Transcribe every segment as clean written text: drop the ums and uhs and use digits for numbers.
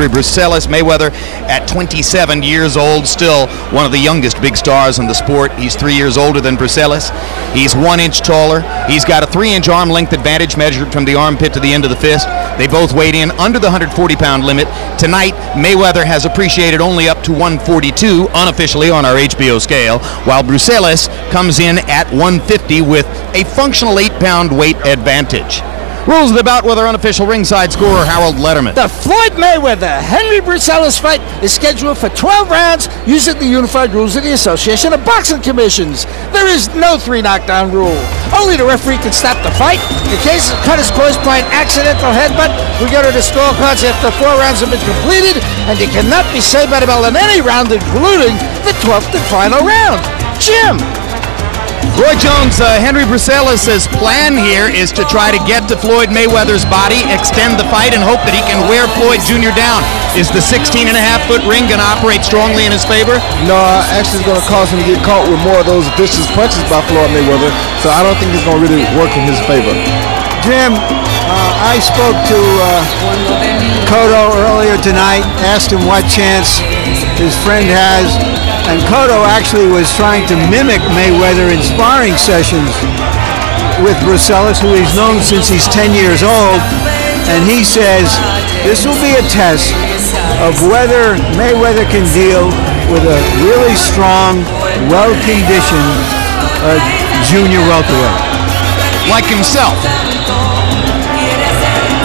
Henry Bruseles. Mayweather at 27 years old, still one of the youngest big stars in the sport. He's 3 years older than Bruseles. He's 1 inch taller. He's got a 3-inch arm length advantage measured from the armpit to the end of the fist. They both weighed in under the 140-pound limit. Tonight, Mayweather has appreciated only up to 142 unofficially on our HBO scale, while Bruseles comes in at 150 with a functional 8-pound weight advantage. Rules of the bout with our unofficial ringside scorer, Harold Letterman. The Floyd Mayweather-Henry Bruseles fight is scheduled for 12 rounds using the unified rules of the Association of Boxing Commissions. There is no 3 knockdown rule. Only the referee can stop the fight. In case the cut is caused by an accidental headbutt, we go to the scorecards after 4 rounds have been completed, and you cannot be saved by the bell in any round, including the 12th and final round. Jim. Roy Jones, Henry Bruseles' plan here is to try to get to Floyd Mayweather's body, extend the fight, and hope that he can wear Floyd Jr. down. Is the 16.5-foot ring going to operate strongly in his favor? No, actually it's going to cause him to get caught with more of those vicious punches by Floyd Mayweather, so I don't think it's going to really work in his favor. Jim, I spoke to Cotto earlier tonight, asked him what chance his friend has, and Cotto actually was trying to mimic Mayweather in sparring sessions with Bruseles, who he's known since he's 10 years old, and he says this will be a test of whether Mayweather can deal with a really strong, well-conditioned junior welterweight. Like himself.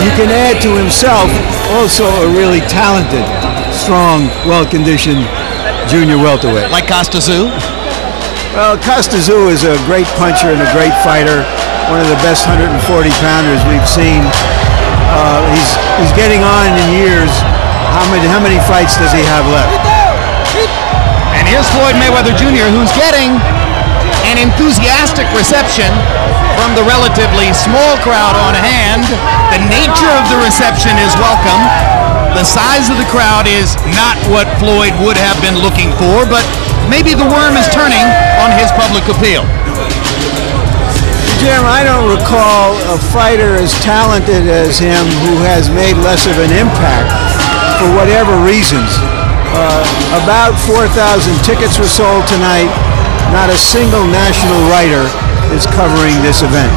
You can add to himself also a really talented, strong, well-conditioned junior welterweight. Like Costa Tszyu? Well, Costa Tszyu is a great puncher and a great fighter, one of the best 140-pounders we've seen. He's getting on in years. How many fights does he have left? And here's Floyd Mayweather Jr., who's getting an enthusiastic reception from the relatively small crowd on hand. The nature of the reception is welcome. The size of the crowd is not what Floyd would have been looking for, but maybe the worm is turning on his public appeal. Jim, I don't recall a fighter as talented as him who has made less of an impact for whatever reasons. About 4,000 tickets were sold tonight. Not a single national writer is covering this event.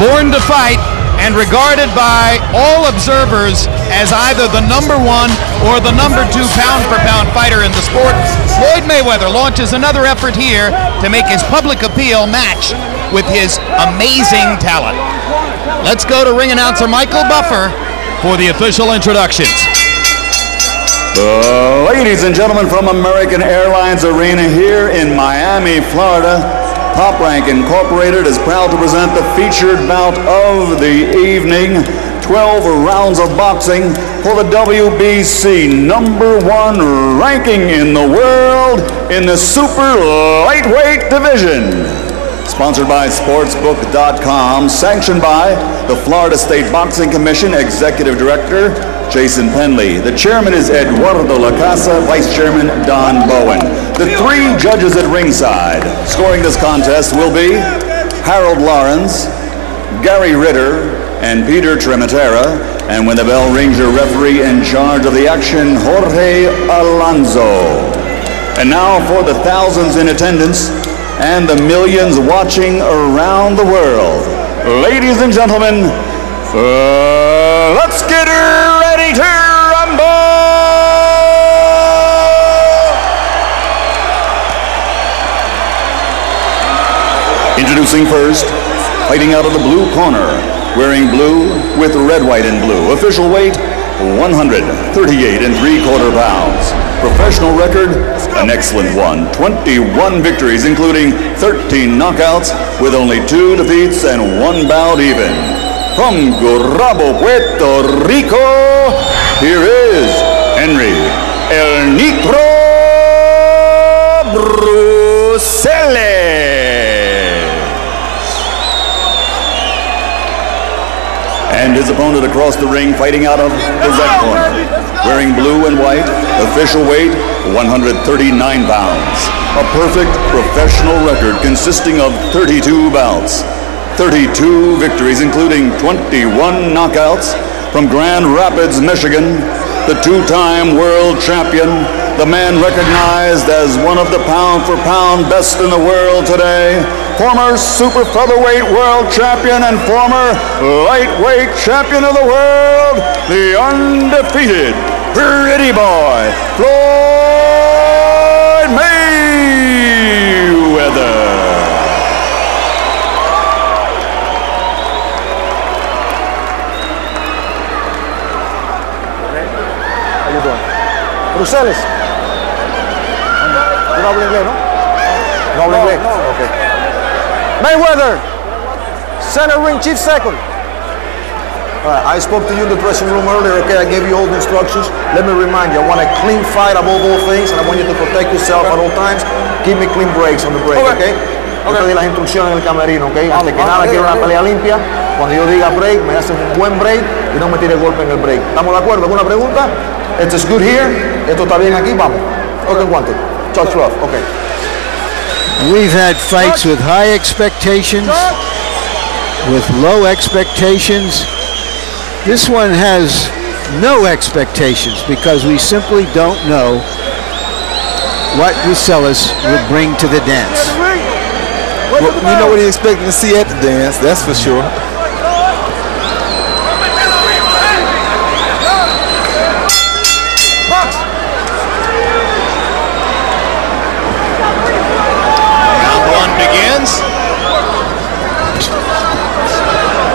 Born to fight and regarded by all observers as either the #1 or the #2 pound-for-pound fighter in the sport, Floyd Mayweather launches another effort here to make his public appeal match with his amazing talent. Let's go to ring announcer Michael Buffer for the official introductions. Ladies and gentlemen, from American Airlines Arena here in Miami, Florida, Top Rank Incorporated is proud to present the featured bout of the evening. 12 rounds of boxing for the WBC #1 ranking in the world in the super lightweight division. Sponsored by Sportsbook.com, sanctioned by the Florida State Boxing Commission Executive Director Jason Penley. The chairman is Eduardo Lacasa, vice chairman Don Bowen. The 3 judges at ringside scoring this contest will be Harold Lawrence, Gary Ritter, and Peter Trematera. And when the bell rings, your referee in charge of the action, Jorge Alonso. And now for the thousands in attendance and the millions watching around the world. Ladies and gentlemen, let's get ready to rumble! Introducing first, fighting out of the blue corner, wearing blue with red, white, and blue. Official weight, 138 3/4 pounds. Professional record, an excellent one. 21 victories, including 13 knockouts, with only 2 defeats and 1 bout even. From Gurabo, Puerto Rico, here is Henry El Nitro Bruseles. And his opponent across the ring, fighting out of the red corner, wearing blue and white, official weight 139 pounds. A perfect professional record consisting of 32 bouts, 32 victories, including 21 knockouts. From Grand Rapids, Michigan, the two-time world champion, the man recognized as one of the pound-for-pound best in the world today, former super featherweight world champion and former lightweight champion of the world, the undefeated pretty boy, Floyd Mayweather. Bruseles. ¿Tú no hablas inglés, no? No hablas inglés. No. Okay. Mayweather, center ring chief second. All right, I spoke to you in the dressing room earlier, okay? I gave you all the instructions. Let me remind you, I want a clean fight above all things, and I want you to protect yourself at all times. Give me clean breaks on the break, okay? Yo te di las instrucciones en el camerino, okay? Antes que nada, quiero una pelea limpia. Cuando yo diga break, me haces un buen break y no me tires golpe en el break. ¿Estamos de acuerdo? ¿Alguna pregunta? Esto es good here. Esto está bien aquí. Vamos. Okay, guante. Touch love. Okay. We've had fights with high expectations, with low expectations. This one has no expectations because we simply don't know what Bruseles will bring to the dance. Well, you know what he's expecting to see at the dance, that's for sure.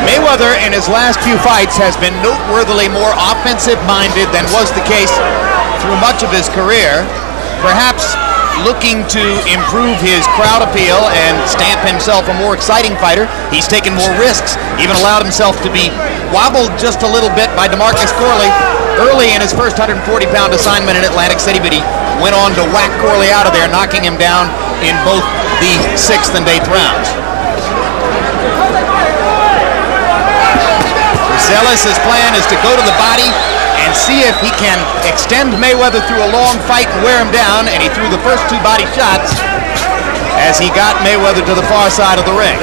Mayweather in his last few fights has been noteworthily more offensive-minded than was the case through much of his career, perhaps looking to improve his crowd appeal and stamp himself a more exciting fighter. He's taken more risks, even allowed himself to be wobbled just a little bit by DeMarcus Corley early in his first 140-pound assignment in Atlantic City, but he went on to whack Corley out of there, knocking him down in both the 6th and 8th rounds. Bruseles' plan is to go to the body and see if he can extend Mayweather through a long fight and wear him down, and he threw the first 2 body shots as he got Mayweather to the far side of the ring.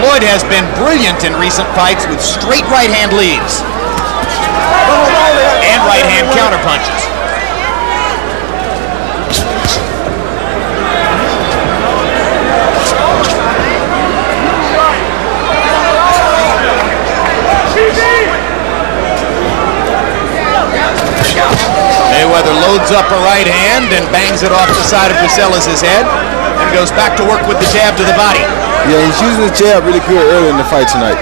Floyd has been brilliant in recent fights with straight right-hand leads and right-hand counterpunches. Mayweather loads up a right hand and bangs it off the side of Bruseles' head and goes back to work with the jab to the body. Yeah, he's using the jab really good early in the fight tonight.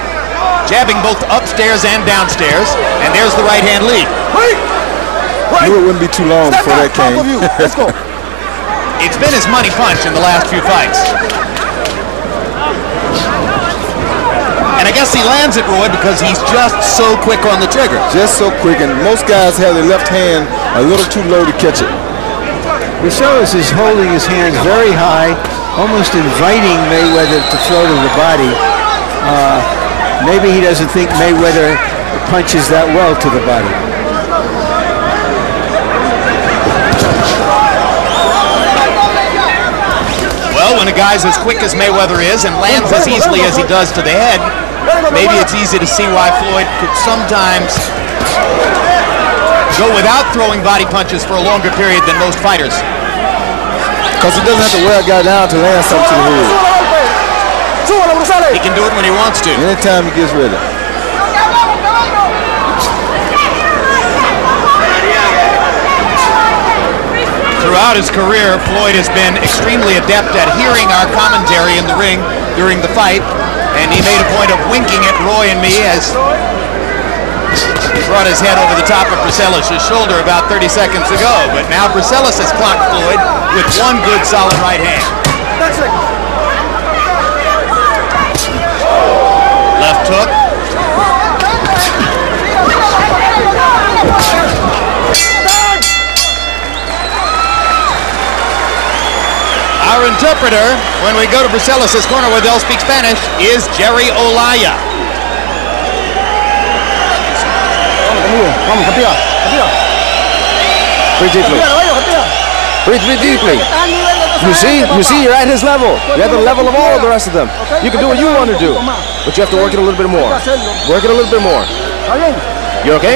Jabbing both upstairs and downstairs, and there's the right-hand lead. I knew it wouldn't be too long before that came. Let's go. It's been his money punch in the last few fights. And I guess he lands it, Roy, because he's just so quick on the trigger. Just so quick, and most guys have their left hand a little too low to catch it. Bruseles is holding his hands very high, almost inviting Mayweather to throw to the body. Maybe he doesn't think Mayweather punches that well to the body. Well, when a guy's as quick as Mayweather is and lands as easily as he does to the head, maybe it's easy to see why Floyd could sometimes go without throwing body punches for a longer period than most fighters. Because he doesn't have to wear a guy down to land something to the head. He can do it when he wants to. Anytime he gets ready. Throughout his career, Floyd has been extremely adept at hearing our commentary in the ring during the fight, and he made a point of winking at Roy and me as he brought his head over the top of Bruseles' shoulder about 30 seconds ago. But now Bruseles has clocked Floyd with one good solid right hand. Left hook. Our interpreter, when we go to Bruseles' corner where they'll speak Spanish, is Jerry Olaya. Breathe deeply. Breathe deeply. You see, you're at his level. You're at the level of all of the rest of them. You can do what you want to do, but you have to work it a little bit more. Work it a little bit more. You're okay?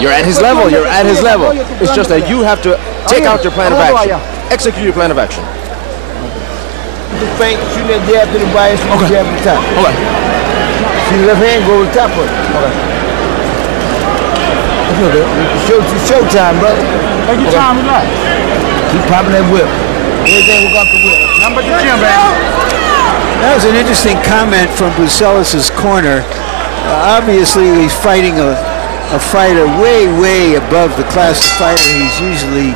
You're at his level. You're at his level. It's just that you have to take out your plan of action. Execute your plan of action. Feint, shoot that jab to the body, shoot the jab to the top. Okay. See the left hand, go to the top of it. Okay. It's showtime, brother. Take your time, relax. Keep popping that whip. Everything will go off the whip. Number the gym, man. That was an interesting comment from Bruseles' corner. Obviously, he's fighting a fighter way, way above the class of fighter he's usually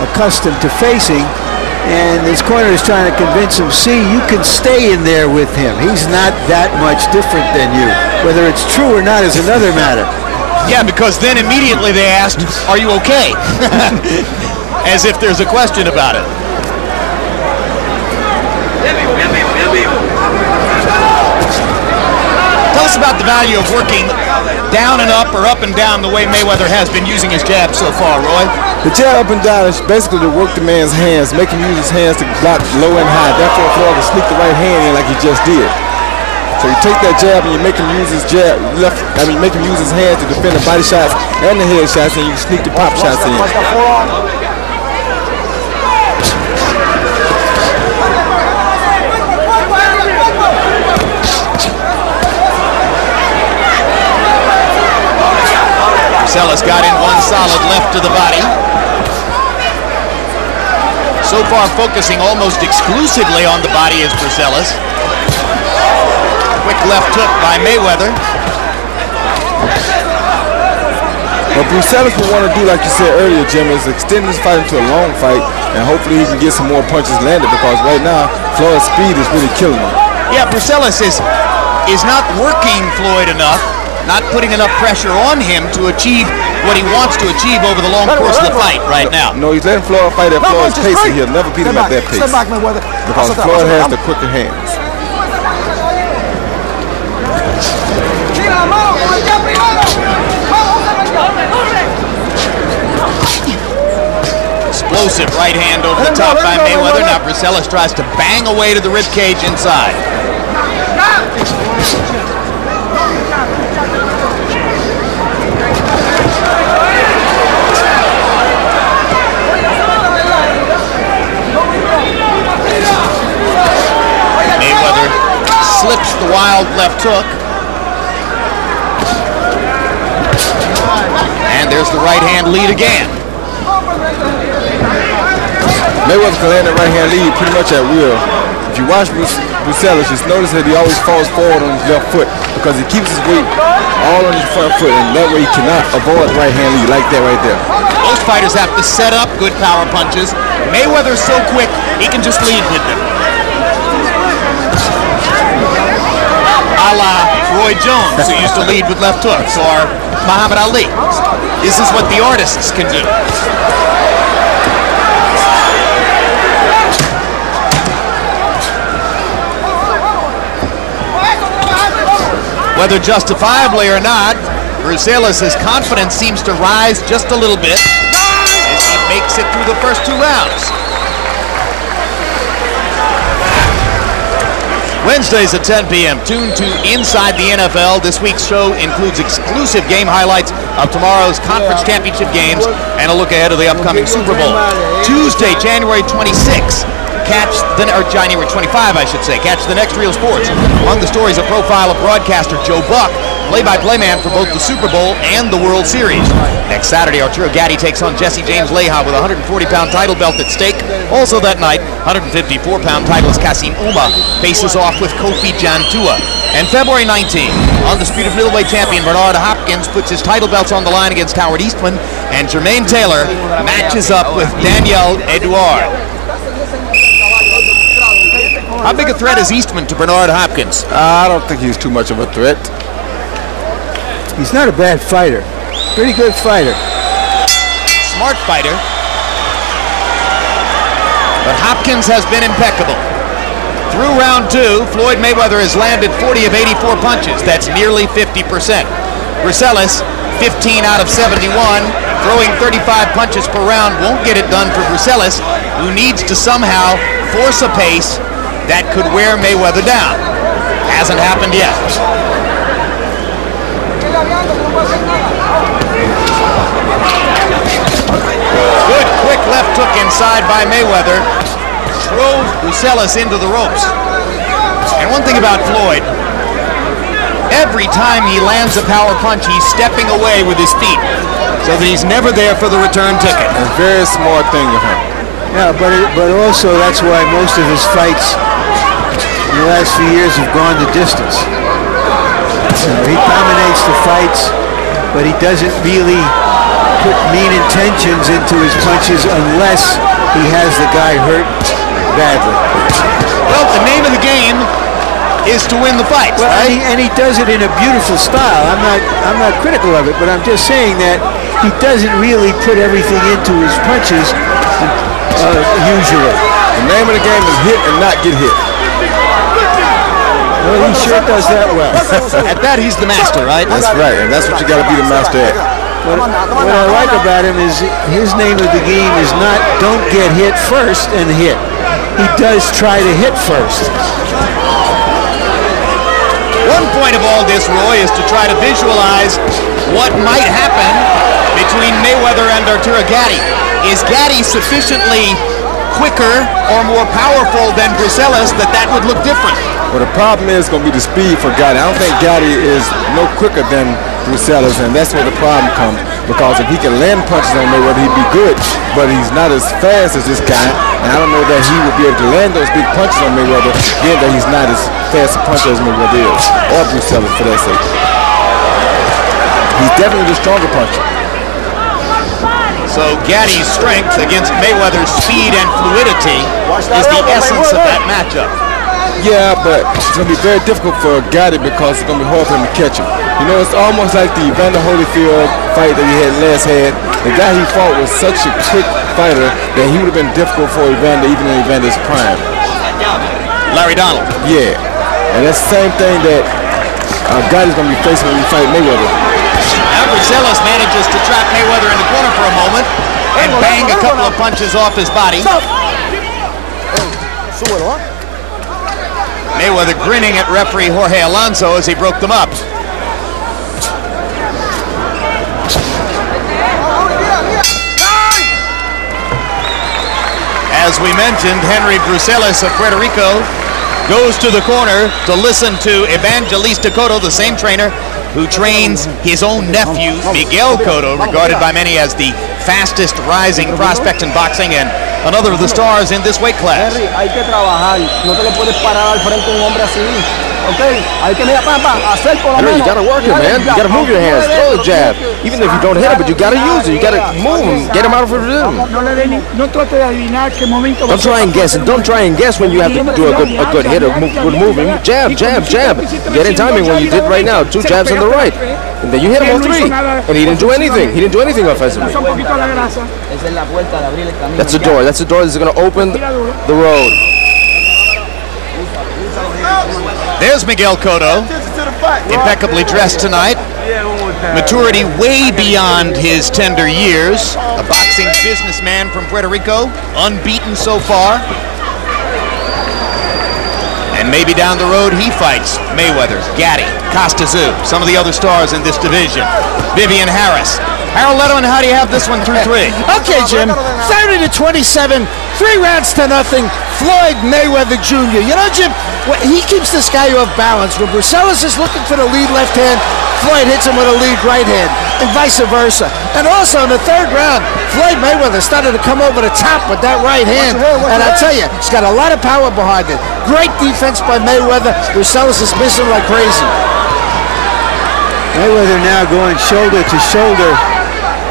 accustomed to facing. And his corner is trying to convince him, see, you can stay in there with him. He's not that much different than you. Whether it's true or not is another matter. Yeah, because then immediately they asked, are you okay? As if there's a question about it. Tell us about the value of working down and up or up and down the way Mayweather has been using his jab so far, Roy. The jab up and down is basically to work the man's hands, make him use his hands to block low and high. Therefore, Floyd can sneak the right hand in like he just did. So you take that jab and you make him use his make him use his hands to defend the body shots and the head shots, and you sneak the pop shots in. Bruseles got in one solid left to the body. So far focusing almost exclusively on the body is Bruseles. Quick left hook by Mayweather. What Bruseles will want to do, like you said earlier, Jim, is extend this fight into a long fight, and hopefully he can get some more punches landed, because right now, Floyd's speed is really killing him. Yeah, Bruseles is not working Floyd enough, not putting enough pressure on him to achieve what he wants to achieve over the long course of the fight right now. No, he's letting Floyd fight at Floyd's pace, and he'll never beat him at that pace. Because Floyd has the quicker hands. Explosive right hand over the top by Mayweather. Now Bruseles tries to bang away to the rib cage inside. Mayweather slips the wild left hook. And there's the right hand lead again. Mayweather can land that right hand lead pretty much at will. If you watch Bruseles, just notice that he always falls forward on his left foot, because he keeps his weight all on his front foot, and that way he cannot avoid the right hand lead like that right there. Most fighters have to set up good power punches. Mayweather's so quick, he can just lead with them. A la Roy Jones, who used to lead with left hooks, or Muhammad Ali. This is what the artists can do. Whether justifiably or not, Bruseles' confidence seems to rise just a little bit as he makes it through the first 2 rounds. Wednesdays at 10 p.m. Tune to Inside the NFL. This week's show includes exclusive game highlights of tomorrow's conference championship games and a look ahead of the upcoming Super Bowl. Tuesday, January 26th. January 25, I should say. Catch the next Real Sports. Among the stories, a profile of broadcaster Joe Buck, play-by-play man for both the Super Bowl and the World Series. Next Saturday, Arturo Gatti takes on Jesse James Leija with a 140-pound title belt at stake. Also that night, 154-pound titleist Kasim Uma faces off with Kofi Jantua. And February 19, undisputed middleweight champion Bernard Hopkins puts his title belts on the line against Howard Eastman, and Jermaine Taylor matches up with Daniel Edouard. How big a threat is Eastman to Bernard Hopkins? I don't think he's too much of a threat. He's not a bad fighter. Pretty good fighter. Smart fighter. But Hopkins has been impeccable. Through round 2, Floyd Mayweather has landed 40 of 84 punches. That's nearly 50%. Bruseles, 15 out of 71. Throwing 35 punches per round won't get it done for Bruseles, who needs to somehow force a pace that could wear Mayweather down. Hasn't happened yet. left hook inside by Mayweather drove Bruseles into the ropes. And one thing about Floyd, every time he lands a power punch, he's stepping away with his feet so that he's never there for the return ticket. A very smart thing of him. Yeah, but also that's why most of his fights in the last few years have gone the distance. He dominates the fights, but he doesn't really put mean intentions into his punches unless he has the guy hurt badly. Well, the name of the game is to win the fight, well, right? And he does it in a beautiful style. I'm not critical of it, but I'm just saying that he doesn't really put everything into his punches usually. The name of the game is hit and not get hit. Well, he sure does that well. At that, he's the master, right? That's right, and that's what you got to be the master at. What I like about him is his name of the game is not don't get hit first and hit. He does try to hit first. One point of all this, Roy, is to try to visualize what might happen between Mayweather and Arturo Gatti. Is Gatti sufficiently quicker or more powerful than Bruseles that would look different? Well, the problem is going to be the speed for Gatti. I don't think Gatti is no quicker than Bruseles, and that's where the problem comes. Because if he can land punches on Mayweather, he'd be good, but he's not as fast as this guy, and I don't know that he would be able to land those big punches on Mayweather, given that he's not as fast a puncher as Mayweather is, or Bruseles for that sake. He's definitely the stronger puncher. So Gatti's strength against Mayweather's speed and fluidity is the essence of that matchup. Yeah, but it's going to be very difficult for Gatti because it's going to be hard for him to catch him. You know, it's almost like the Evander Holyfield fight that he had last had. The guy he fought was such a quick fighter that he would have been difficult for Evander, even in Evander's prime. Larry Donald. Yeah, and that's the same thing that Gatti's going to be facing when he fight Mayweather. Now Bruseles manages to trap Mayweather in the corner for a moment and bang a couple of punches off his body. Mayweather grinning at referee Jorge Alonso as he broke them up. As we mentioned, Henry Bruseles of Puerto Rico goes to the corner to listen to Evangelista Cotto, the same trainer who trains his own nephew, Miguel Cotto, regarded by many as the fastest rising prospect in boxing and another of the stars in this weight class. Henry, hay que trabajar. No te le puedes parar al frente un hombre así. Okay, hay que hacer por lo menos. You gotta work it, man. You gotta move your hands, throw the jab. Even if you don't hit it, but you gotta use it. You gotta move him, get him out of the rhythm. Don't try and guess, and don't try and guess when you have to do a good hit or good moving. Jab, jab, jab. Get in timing when you did right now. 2 jabs on the right, and then you hit him all 3. And he didn't do anything. He didn't do anything offensively. That's the door. That's the door that's gonna open the road. There's Miguel Cotto, impeccably dressed tonight. Maturity way beyond his tender years. A boxing businessman from Puerto Rico, unbeaten so far. And maybe down the road he fights Mayweather, Gatti, Costazu, some of the other stars in this division. Vivian Harris. Harold Letterman, how do you have this one through 3? Okay, Jim. 30-27, 3 rounds to nothing. Floyd Mayweather Jr. You know, Jim, he keeps this guy off balance. When Bruseles is looking for the lead left hand, Floyd hits him with a lead right hand, and vice versa. And also in the 3rd round, Floyd Mayweather started to come over the top with that right hand. And I tell you, he's got a lot of power behind it. Great defense by Mayweather. Bruseles is missing like crazy. Mayweather now going shoulder to shoulder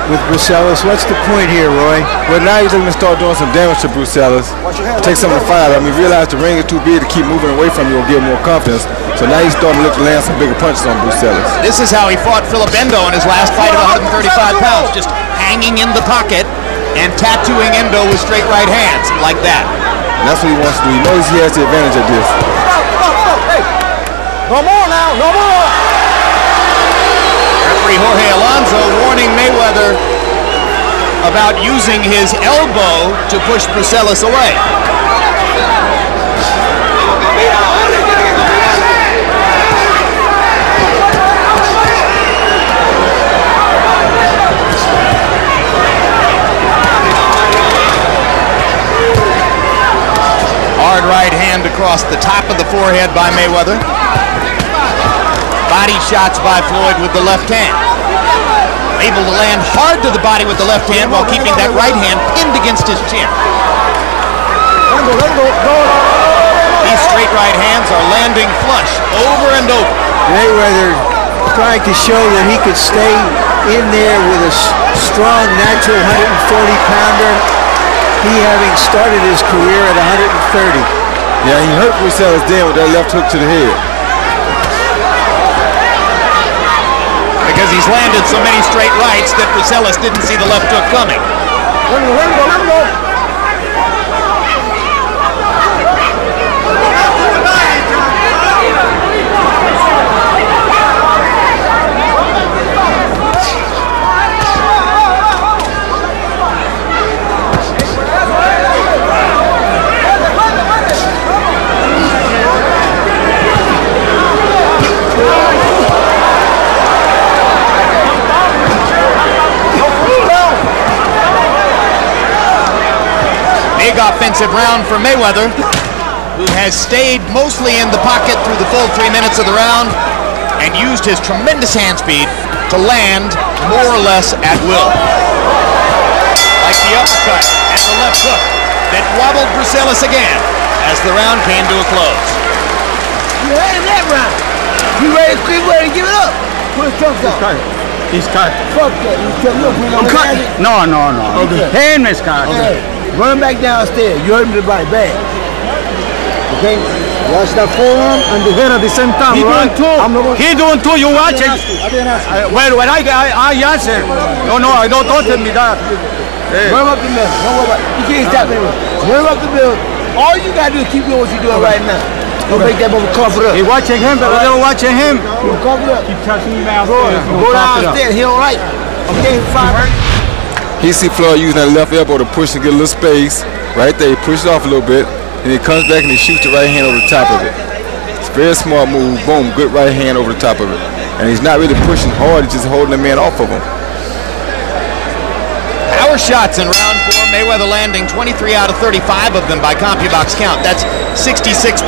with Bruseles. What's the point here, Roy? Well, now he's going to start doing some damage to Bruseles. Take some of the fire. I mean, realize the ring is too big to keep moving away from you or give him more confidence. So now he's starting to look to land some bigger punches on Bruseles. This is how he fought Philip Endo in his last fight of 135 pounds, just hanging in the pocket and tattooing Endo with straight right hands, like that. And that's what he wants to do. He knows he has the advantage of this. No more now, no more. Referee Jorge Alonso warning Mayweather about using his elbow to push Bruseles away. hard right hand across the top of the forehead by Mayweather. Body shots by Floyd with the left hand. Able to land hard to the body with the left hand while keeping that right hand pinned against his chin. These straight right hands are landing flush over and over. Mayweather trying to show that he could stay in there with a strong, natural 140-pounder. He having started his career at 130. Yeah, he hurt Bruseles then with that left hook to the head. Because he's landed so many straight rights that Bruseles didn't see the left hook coming. Let him go. Big offensive round for Mayweather, who has stayed mostly in the pocket through the full 3 minutes of the round and used his tremendous hand speed to land more or less at will. Like the uppercut and the left hook that wobbled Bruseles again as the round came to a close. You had in that round. You ready to give it up? Put his trunks up. He's cut. Fuck that. He's cut. I'm cut. No. Okay. Hand is cut. Okay. Run him back downstairs. You hurt him to the body bad. Okay? Watch that forearm and the head at the same time. He doing two. You watch it. When I answer. No, I don't tell me that. Run up the middle. Don't worry about it. You can't stop me. Run up the middle. All you gotta do is keep doing what you're doing right now. Don't make that mother cover up. He watching him, but I don't watching him. You cover up. Keep touching me downstairs. Go downstairs. He all right. Okay, fine. He see Floyd using that left elbow to push and get a little space. Right there, he pushes off a little bit, and he comes back and he shoots the right hand over the top of it. It's a very smart move. Boom, good right hand over the top of it. And he's not really pushing hard, he's just holding the man off of him. Power shots in round 4. Mayweather landing 23 out of 35 of them by CompuBox count. That's 66%.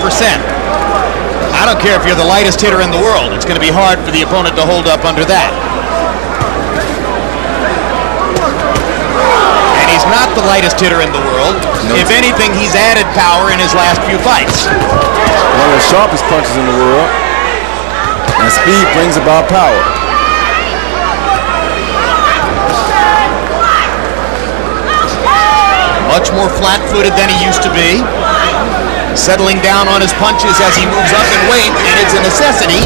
I don't care if you're the lightest hitter in the world. It's going to be hard for the opponent to hold up under that. He's not the lightest hitter in the world. No. If anything, he's added power in his last few fights. One of the sharpest punches in the world. And speed brings about power. Much more flat-footed than he used to be. Settling down on his punches as he moves up in weight, and it's a necessity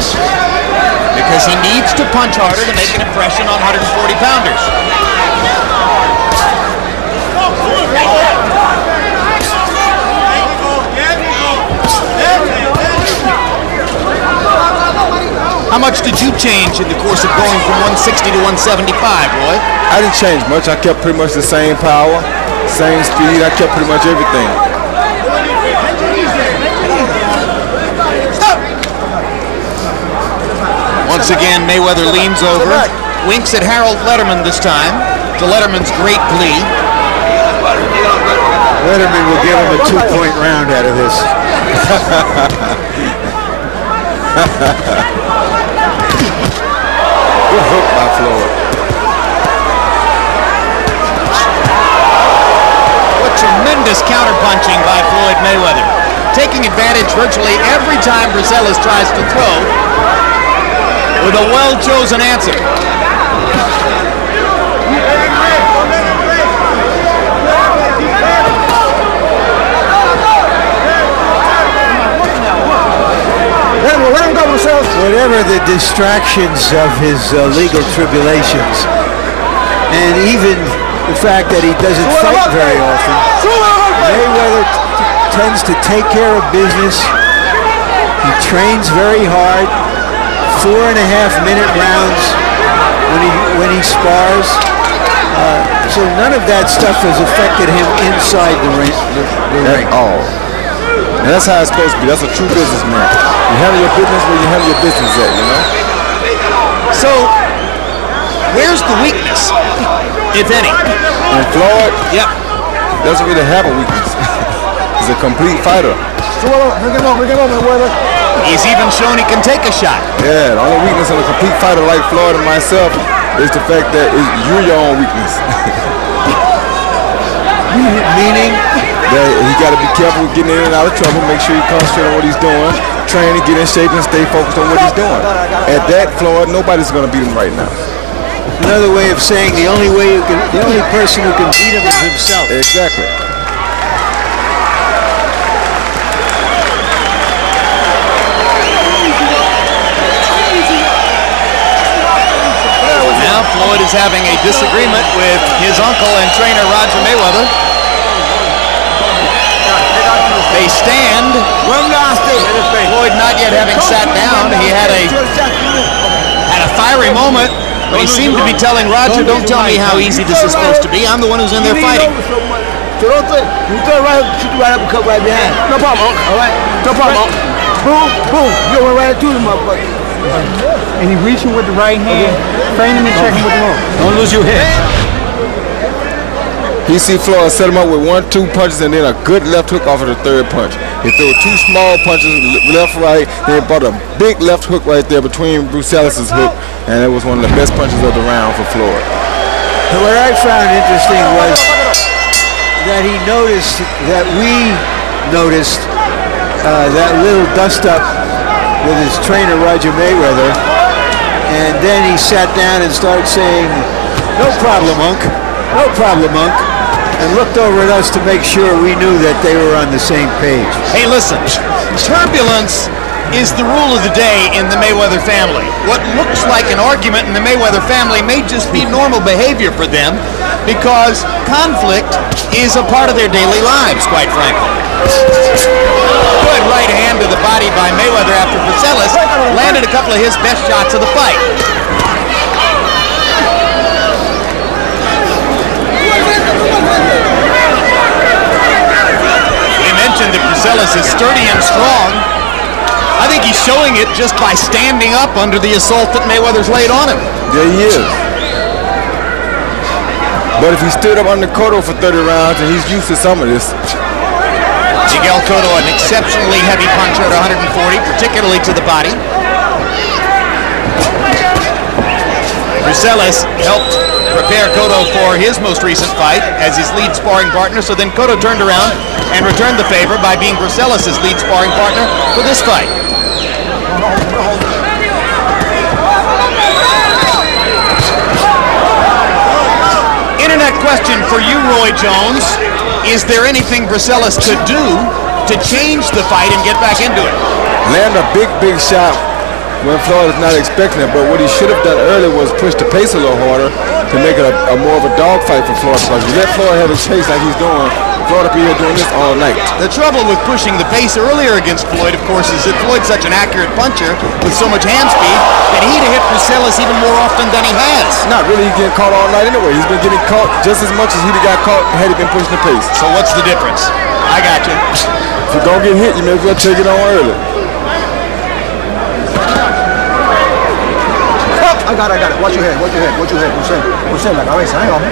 because he needs to punch harder to make an impression on 140-pounders. How much did you change in the course of going from 160 to 175, Roy? I didn't change much. I kept pretty much the same power, same speed. I kept pretty much everything. Once again, Mayweather leans over, winks at Harold Letterman this time, to Letterman's great glee. Letterman will give him a 2-point round out of this. Good hook by Floyd. What tremendous counterpunching by Floyd Mayweather. Taking advantage virtually every time Bruseles tries to throw with a well-chosen answer. Whatever the distractions of his legal tribulations, and even the fact that he doesn't fight very often, Mayweather tends to take care of business. He trains very hard, 4.5-minute rounds when he spars. So none of that stuff has affected him inside the ring. At all. And that's how it's supposed to be. That's a true businessman. You handle your business where you handle your business at, you know? So, where's the weakness, if any? And Floyd, yep, doesn't really have a weakness. He's a complete fighter. He's even shown he can take a shot. Yeah, the only weakness in a complete fighter like Floyd and myself is the fact that you're your own weakness. Meaning? That he got to be careful with getting in and out of trouble, make sure he concentrates on what he's doing, train and get in shape and stay focused on what he's doing. At that, Floyd, nobody's going to beat him right now. Another way of saying the only person who can beat him is himself. Exactly. Now Floyd is having a disagreement with his uncle and trainer Roger Mayweather. They stand. Floyd not yet having sat down. He had a fiery moment, but he seemed to be telling Roger, "Don't tell me how easy this is supposed to be. I'm the one who's in there fighting." You throw right, shoot right up, cut right behind. No problem, all right? No problem. Boom, boom. You went right through the motherfucker. And he reaching with the right hand, feign him and check him with the left. Don't lose your head. He see Floyd set him up with 1-2 punches and then a good left hook off of the third punch. He threw 2 small punches, left, right, then brought a big left hook right there between Bruseles' hook, and it was one of the best punches of the round for Floyd. What I found interesting was that he noticed that we noticed that little dust-up with his trainer Roger Mayweather, and then he sat down and started saying, "No problem, Unc. No problem, Unc," and looked over at us to make sure we knew that they were on the same page. Hey, listen, turbulence is the rule of the day in the Mayweather family. What looks like an argument in the Mayweather family may just be normal behavior for them because conflict is a part of their daily lives, quite frankly. Good right hand to the body by Mayweather after Bruseles landed a couple of his best shots of the fight. That Bruseles is sturdy and strong. I think he's showing it just by standing up under the assault that Mayweather's laid on him. Yeah, he is. But if he stood up under Cotto for 30 rounds, and he's used to some of this. Miguel Cotto, an exceptionally heavy puncher at 140, particularly to the body. Bruseles helped prepare Cotto for his most recent fight as his lead sparring partner, so then Cotto turned around and returned the favor by being Bruseles' lead sparring partner for this fight. Internet question for you, Roy Jones. Is there anything Bruseles could do to change the fight and get back into it? Land a big shot when Floyd is not expecting it, but what he should have done earlier was push the pace a little harder to make it a more of a dogfight for Floyd, because you let Floyd have his chase like he's doing, Floyd will be here doing this all night. The trouble with pushing the pace earlier against Floyd, of course, is that Floyd's such an accurate puncher with so much hand speed that he'd have hit Bruseles even more often than he has. Not really, he's getting caught all night anyway. He's been getting caught just as much as he'd have got caught had he been pushing the pace. So what's the difference? I got you. If you're going to get hit, you may as well take it on early. I got it. Watch your head. Bruseles, la cabeza, hang on.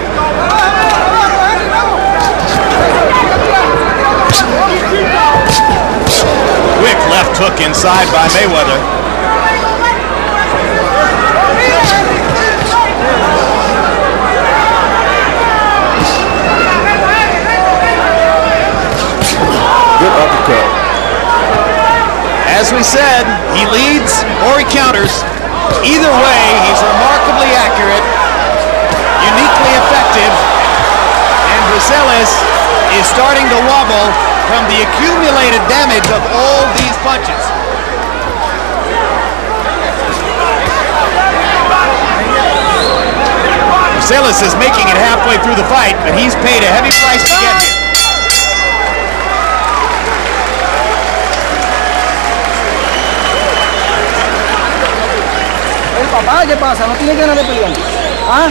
Quick left hook inside by Mayweather. Good uppercut. As we said, he leads or he counters. Either way, he's remarkably accurate, uniquely effective, and Bruseles is starting to wobble from the accumulated damage of all these punches. Bruseles is making it halfway through the fight, but he's paid a heavy price to get here. Papá, ¿qué pasa? ¿No tienes ganas de pelear? ¿Ah?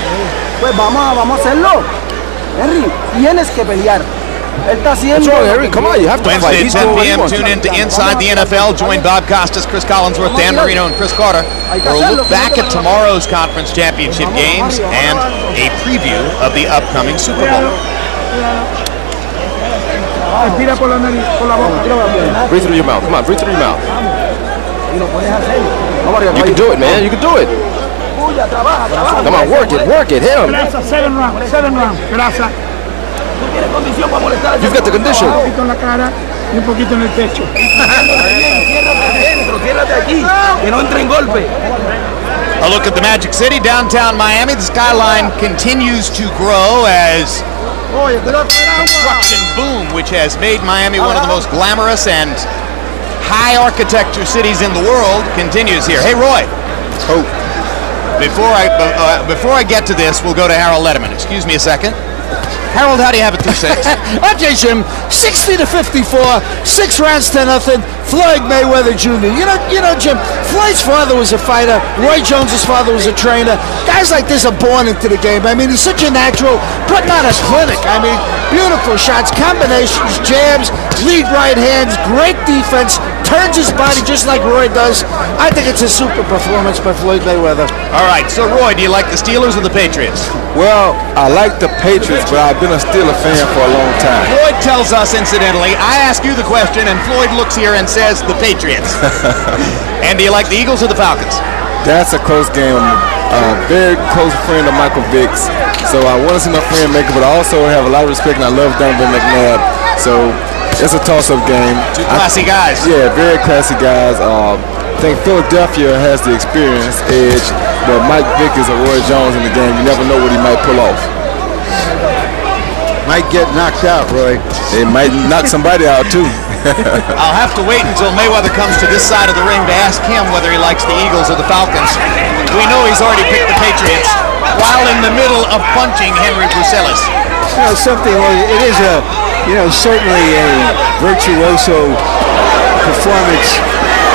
Pues vamos a hacerlo. Henry, tienes que pelear. Él está haciendo... What's wrong, Henry? Come on, you have to fight. Wednesday He's at 10 doing what he p.m. wants. Tune in to Inside the NFL. Join Bob Costas, Chris Collinsworth, Dan Marino, and Chris Carter for a look back at tomorrow's conference championship games and a preview of the upcoming Super Bowl. Respira por la nariz, por la boca. Breathe through your mouth. Come on, breathe through your mouth. You can do it, man. You can do it. Come on, work it, hit him. Gracias, 7 rounds, 7 rounds. Gracias. You've got the condition. Un poquito en la cara y un poquito en el pecho. A look at the Magic City, downtown Miami. The skyline continues to grow as construction boom, which has made Miami one of the most glamorous and high architecture cities in the world, continues here. Hey, Roy. Oh. Before I get to this, we'll go to Harold Letterman. Excuse me a second. Harold, how do you have it through 6? Okay, Jim, 60-54, 6 rounds to nothing. Floyd Mayweather Jr. You know, Jim, Floyd's father was a fighter. Roy Jones's father was a trainer. Guys like this are born into the game. I mean, he's such a natural, putting on a clinic. I mean, beautiful shots, combinations, jabs, lead right hands, great defense, turns his body just like Roy does. I think it's a super performance by Floyd Mayweather. All right, so Roy, do you like the Steelers or the Patriots? Well, I like the Patriots, but I've been a Steeler fan for a long time. Floyd tells us, incidentally, I ask you the question, and Floyd looks here and says the Patriots. And do you like the Eagles or the Falcons? That's a close game. I'm a very close friend of Michael Vick's, so I want to see my friend make it, but I also have a lot of respect, and I love Donovan McNabb. So it's a toss-up game. Two classy guys. Yeah, very classy guys. I think Philadelphia has the experience edge, but Mike Vick is a Roy Jones in the game. You never know what he might pull off. Might get knocked out, Roy. They might knock somebody out, too. I'll have to wait until Mayweather comes to this side of the ring to ask him whether he likes the Eagles or the Falcons. We know he's already picked the Patriots while in the middle of punching Henry Bruseles. You know, something, it is a, certainly a virtuoso performance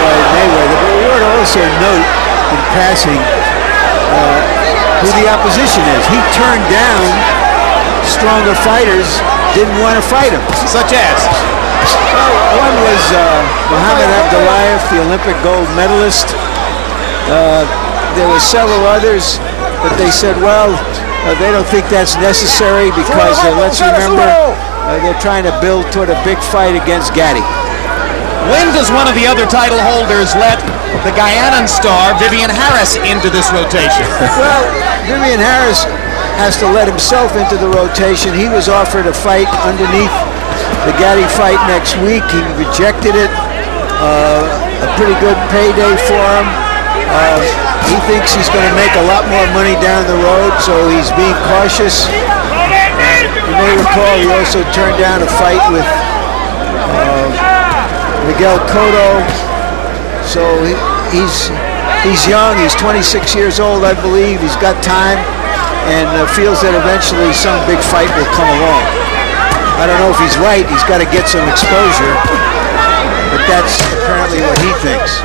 by Mayweather, but we ought to also note in passing who the opposition is. He turned down stronger fighters, didn't want to fight him. Such as? Well, one was Muhammad Abdullayev, the Olympic gold medalist. There were several others, but they said, well, they don't think that's necessary because, let's remember, they're trying to build toward a big fight against Gatti. When does one of the other title holders let the Guyanan star Vivian Harris into this rotation? Well, Vivian Harris has to let himself into the rotation. He was offered a fight underneath the Gatti fight next week. He rejected it. A pretty good payday for him. He thinks he's going to make a lot more money down the road, so he's being cautious. You may recall he also turned down a fight with Miguel Cotto. So he's young. He's 26 years old, I believe. He's got time, and feels that eventually some big fight will come along. I don't know if he's right. He's got to get some exposure, but that's apparently what he thinks.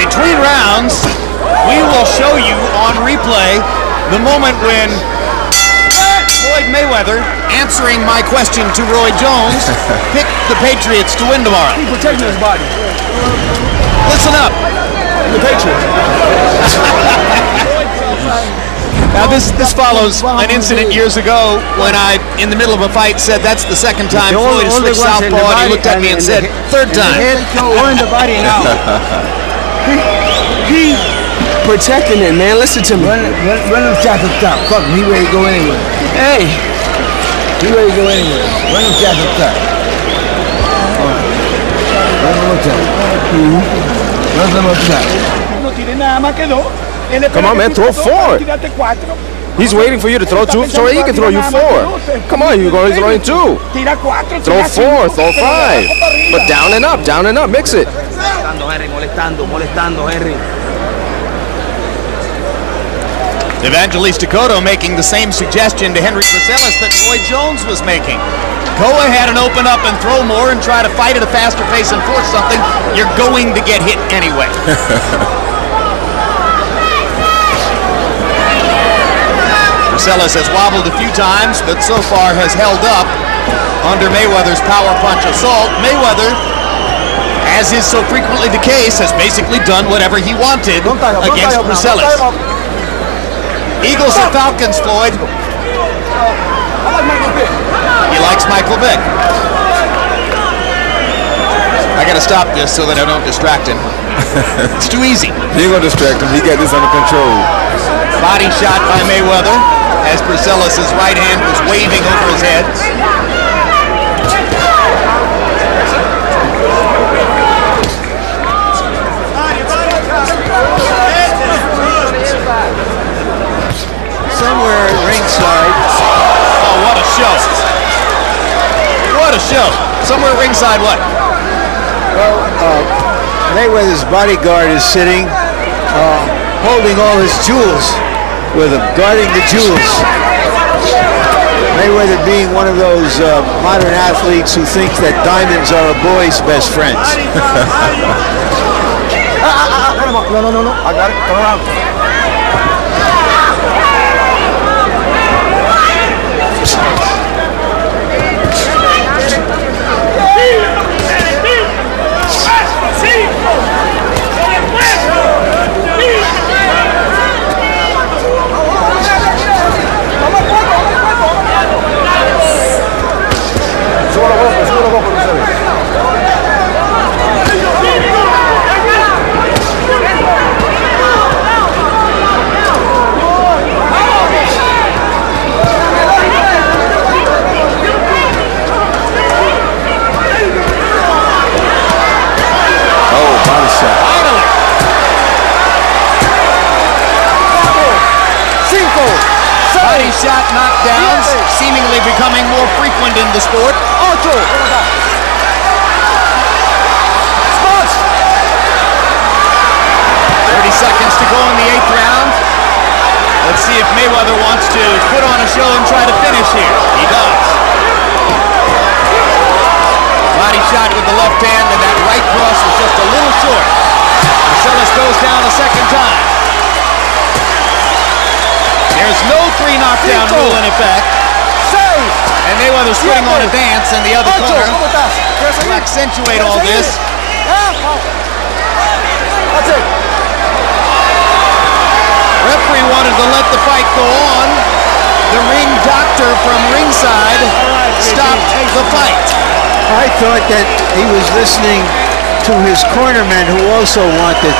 Between rounds, we will show you on replay the moment when Floyd Mayweather, answering my question to Roy Jones, picked the Patriots to win tomorrow. He's protecting his body. Listen up. The Patriots. Now this follows an incident years ago when I, in the middle of a fight, said that's the second time Floyd has switched southpaw, and he looked at me and said, third time. Or in the body now. He protecting it, man. Listen to me. Run him shot to stop. Fuck him. He ready to go anywhere. Hey. He ready to go anywhere. Run him shot to stop. Run him up top. Run him up top. Come on, man. Throw 4. He's waiting for you to throw 2 so he can throw you 4. Come on, you're going to throw in 2. Throw 4, throw 5. But down and up, mix it. Evangelista Cotto making the same suggestion to Henry Bruseles that Roy Jones was making. Go ahead and open up and throw more and try to fight at a faster pace and force something. You're going to get hit anyway. Bruseles has wobbled a few times, but so far has held up under Mayweather's power punch assault. Mayweather, as is so frequently the case, has basically done whatever he wanted against Bruseles. Eagles or Falcons, Floyd? I like Michael Vick. Michael Vick. I got to stop this so that I don't distract him. It's too easy. You ain't gonna distract him. He got this under control. Body shot by Mayweather as Bruseles' right hand was waving over his head. Somewhere ringside. Oh, what a show. What a show. Somewhere ringside what? Well, Mayweather's bodyguard is sitting, holding all his jewels with him, guarding the jewels. Mayweather being one of those modern athletes who thinks that diamonds are a boy's best friends. No. I got it. Turn around. Body shot knockdowns seemingly becoming more frequent in the sport. 30 seconds to go in the 8th round. Let's see if Mayweather wants to put on a show and try to finish here. He does. Body shot with the left hand, and that right cross was just a little short. Bruseles goes down a second time. There's no 3 knockdown rule in effect. And Mayweather's putting on a dance in the other corner to accentuate all this. That's it. Referee wanted to let the fight go on. The ring doctor from ringside stopped the fight. I thought that he was listening to his cornermen who also wanted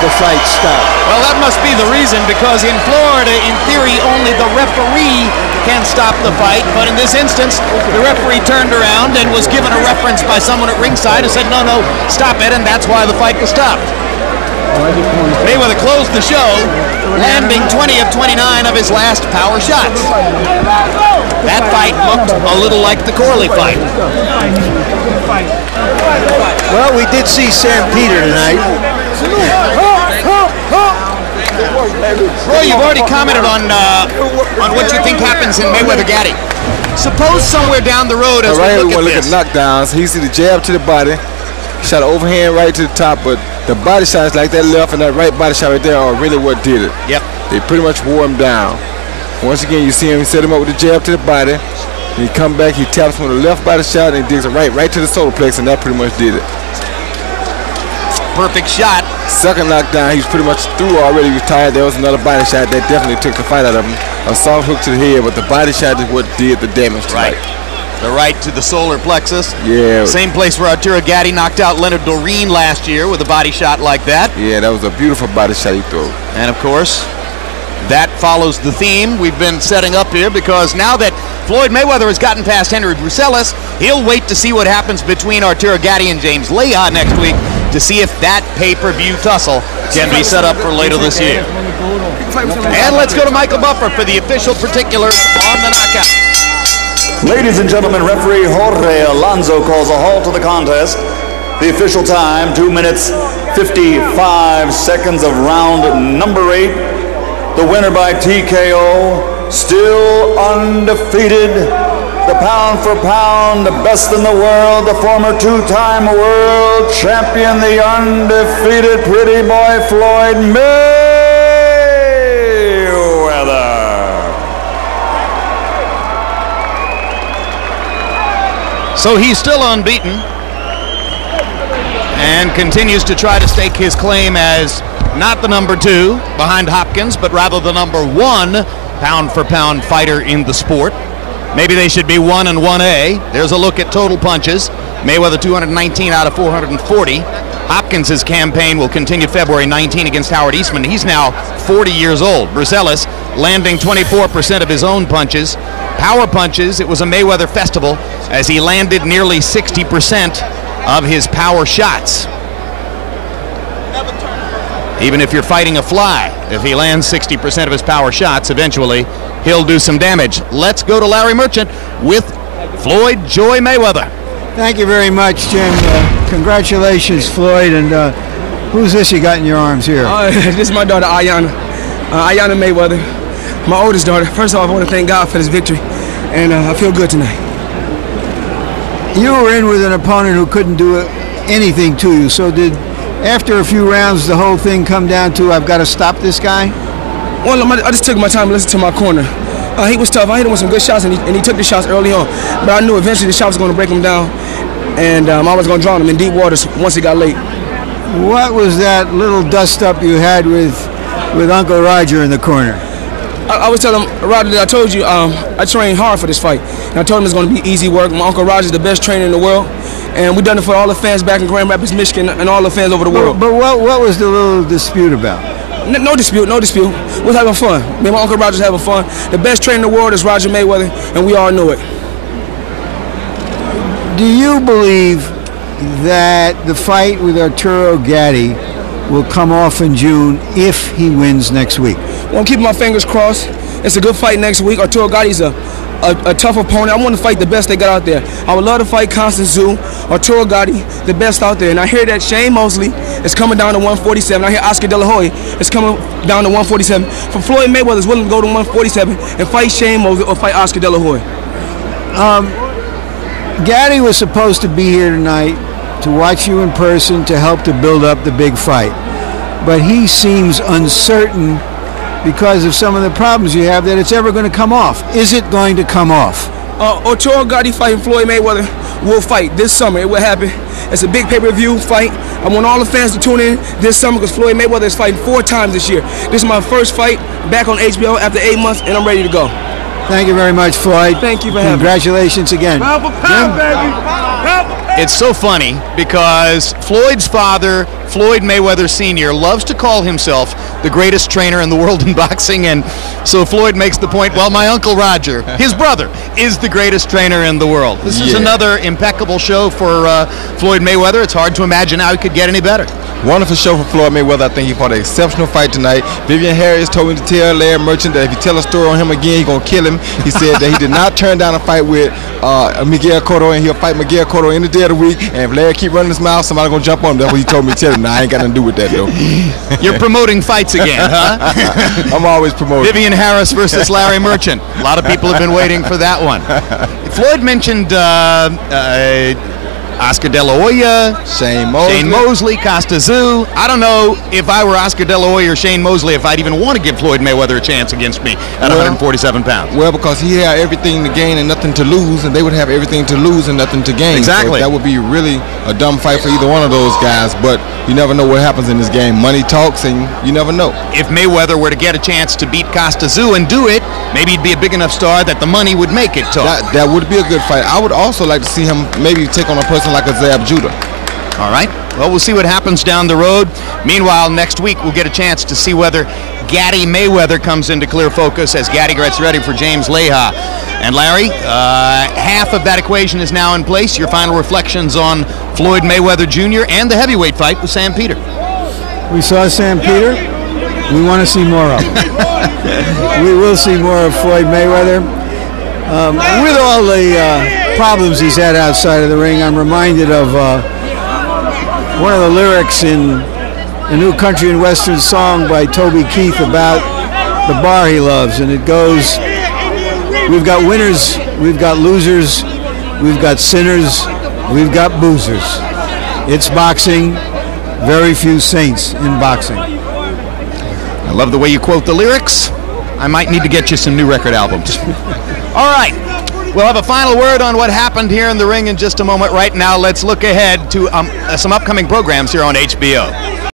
the fight stopped. Well, that must be the reason, because in Florida, in theory, only the referee can stop the fight. But in this instance, the referee turned around and was given a reference by someone at ringside who said, no, stop it, and that's why the fight was stopped. Mayweather closed the show, landing 20 of 29 of his last power shots. That fight looked a little like the Corley fight. Well, we did see Sam Peter tonight. Roy, you've already commented on what you think happens in Mayweather-Gatti. Suppose somewhere down the road as we look at this. Look at knockdowns. He see the jab to the body, shot an overhand right to the top, but the body shots like that left and that right body shot right there are really what did it. Yep. They pretty much wore him down. Once again, you see him set him up with the jab to the body. And he come back, he taps him with a left body shot, and he digs it right to the solar plex, and that pretty much did it. Perfect shot. Second knockdown, he was pretty much through already. He was tired. There was another body shot that definitely took the fight out of him. A soft hook to the head, but the body shot is what did the damage tonight. Right. The right to the solar plexus. Yeah. Same place where Arturo Gatti knocked out Leonard Doreen last year with a body shot like that. Yeah, that was a beautiful body shot he threw. And of course, that follows the theme we've been setting up here, because now that Floyd Mayweather has gotten past Henry Bruseles, he'll wait to see what happens between Arturo Gatti and James Leah next week to see if that pay-per-view tussle can be set up for later this year. And let's go to Michael Buffer for the official particulars on the knockout. Ladies and gentlemen, referee Jorge Alonso calls a halt to the contest. The official time, 2 minutes, 55 seconds of round number 8. The winner by TKO, still undefeated, the pound for pound, the best in the world, the former 2-time world champion, the undefeated pretty boy Floyd Mayweather. So he's still unbeaten and continues to try to stake his claim as not the number 2 behind Hopkins, but rather the number 1 pound-for-pound fighter in the sport. Maybe they should be 1 and 1A. There's a look at total punches. Mayweather 219 out of 440. Hopkins' campaign will continue February 19 against Howard Eastman. He's now 40 years old. Bruseles landing 24% of his own punches. Power punches, it was a Mayweather festival as he landed nearly 60% of his power shots. Even if you're fighting a fly, if he lands 60% of his power shots, eventually he'll do some damage. Let's go to Larry Merchant with Floyd Joy Mayweather. Thank you very much, Jim. Congratulations, Floyd. And who's this you got in your arms here? This is my daughter, Ayanna. Ayanna Mayweather, my oldest daughter. First of all, I want to thank God for this victory, and I feel good tonight. You were in with an opponent who couldn't do anything to you, so did, after a few rounds, the whole thing come down to, I've got to stop this guy? Well, I just took my time to listen to my corner. He was tough. I hit him with some good shots, and he took the shots early on. But I knew eventually the shot was going to break him down, and I was going to drown him in deep waters once it got late. What was that little dust-up you had with Uncle Roger in the corner? I was telling him, Roger, that I told you I trained hard for this fight. And I told him it's going to be easy work. My Uncle Roger's the best trainer in the world. And we've done it for all the fans back in Grand Rapids, Michigan, and all the fans over the world. But what was the little dispute about? No dispute. We're having fun. Me and my Uncle Roger's having fun. The best trainer in the world is Roger Mayweather, and we all know it. Do you believe that the fight with Arturo Gatti will come off in June if he wins next week? Well, I'm keeping my fingers crossed. It's a good fight next week. Arturo Gatti's a tough opponent. I want to fight the best they got out there. I would love to fight Constance Tszyu, Arturo Gatti, the best out there. And I hear that Shane Mosley is coming down to 147. I hear Oscar De La Hoya is coming down to 147. For Floyd Mayweather is willing to go to 147 and fight Shane Mosley or fight Oscar De La Hoya. Gatti was supposed to be here tonight to watch you in person to help to build up the big fight. But he seems uncertain because of some of the problems you have that it's ever going to come off. Is it going to come off? Arturo Gatti fighting Floyd Mayweather will fight this summer. It will happen. It's a big pay-per-view fight. I want all the fans to tune in this summer because Floyd Mayweather is fighting 4 times this year. This is my first fight back on HBO after 8 months, and I'm ready to go. Thank you very much, Floyd. Thank you for having me. Congratulations again. Pound for pound, baby. It's so funny because Floyd's father, Floyd Mayweather Sr., loves to call himself the greatest trainer in the world in boxing, and so Floyd makes the point, well, my Uncle Roger, his brother, is the greatest trainer in the world. This is another impeccable show for Floyd Mayweather. It's hard to imagine how he could get any better. Wonderful show for Floyd Mayweather. I think he fought an exceptional fight tonight. Vivian Harris told me to tell Larry Merchant that if you tell a story on him again, he's going to kill him. He said that he did not turn down a fight with Miguel Cotto, and he'll fight Miguel Cotto any day of the week. And if Larry keep running his mouth, somebody's going to jump on him. That's what he told me to tell him. Now, I ain't got nothing to do with that, though. You're promoting fights again, huh? I'm always promoting. Vivian Harris versus Larry Merchant. A lot of people have been waiting for that one. Floyd mentioned Oscar De La Hoya, Shane Mosley, Costa Tszyu. I don't know if I were Oscar De La Hoya or Shane Mosley if I'd even want to give Floyd Mayweather a chance against me at 147 pounds. Well, because he had everything to gain and nothing to lose, and they would have everything to lose and nothing to gain. Exactly. So that would be really a dumb fight for either one of those guys, but you never know what happens in this game. Money talks, and you never know. If Mayweather were to get a chance to beat Costa Tszyu and do it, maybe he'd be a big enough star that the money would make it talk. That would be a good fight. I would also like to see him maybe take on a person like a Zab Judah. All right. Well, we'll see what happens down the road. Meanwhile, next week we'll get a chance to see whether Gatti Mayweather comes into clear focus as Gatti gets ready for James Leha. And Larry, half of that equation is now in place. Your final reflections on Floyd Mayweather Jr. and the heavyweight fight with Sam Peter. We saw Sam Peter. We want to see more of him. We will see more of Floyd Mayweather. With all the problems he's had outside of the ring, I'm reminded of one of the lyrics in a New Country and Western song by Toby Keith about the bar he loves, and it goes, we've got winners, we've got losers, we've got sinners, we've got boozers. It's boxing, very few saints in boxing. I love the way you quote the lyrics. I might need to get you some new record albums. All right. We'll have a final word on what happened here in the ring in just a moment. Right now, let's look ahead to some upcoming programs here on HBO.